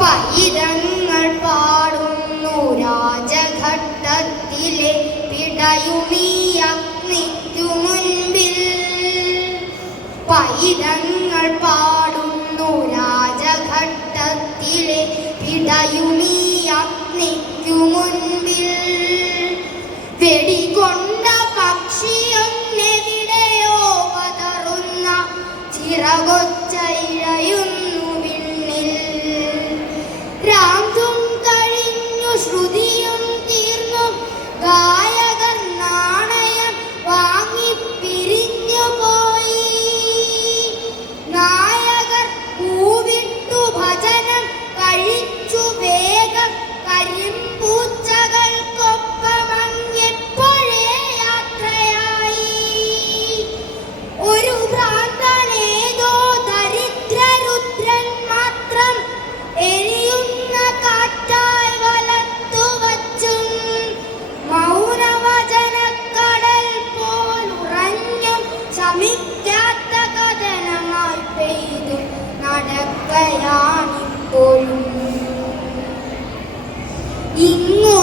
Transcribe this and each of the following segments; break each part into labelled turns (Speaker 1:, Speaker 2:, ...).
Speaker 1: പൈതങ്ങൾ പാടുന്നു രാജഘട്ടത്തിലെ പിടയുമീ അഗ്നിക്കു മുൻപിൽ. പൈതങ്ങൾ പാടുന്നു രാജഘട്ടത്തിലെ പിടയുമീ അഗ്നിക്കു മുൻപിൽ. വെടി Siragot നിത്യാത്ത കഥനമായി പെയ്ത് നടക്കയാണിപ്പോഴും. ഇന്ന്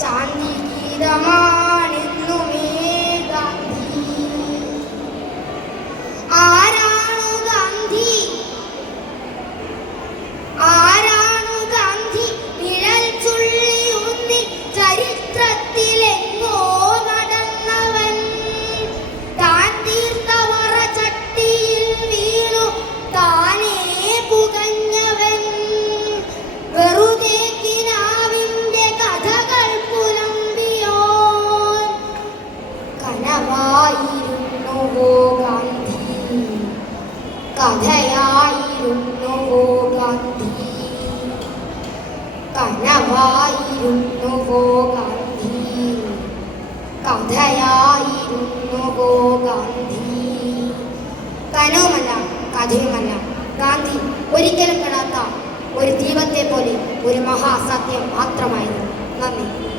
Speaker 1: சாந்தி கீதமா? കഥയായിരുന്നുവോ ഗാന്ധി? കനവായിരുന്നുവോ ഗാന്ധി? കഥയായിരുന്നുവോ ഗാന്ധി? കനവുമല്ല കഥയുമല്ല. ഗാന്ധി ഒരിക്കലും കാണാത്ത ഒരു ദീപത്തെ പോലെ ഒരു മഹാസത്യം മാത്രമായിരുന്നു. നന്ദി.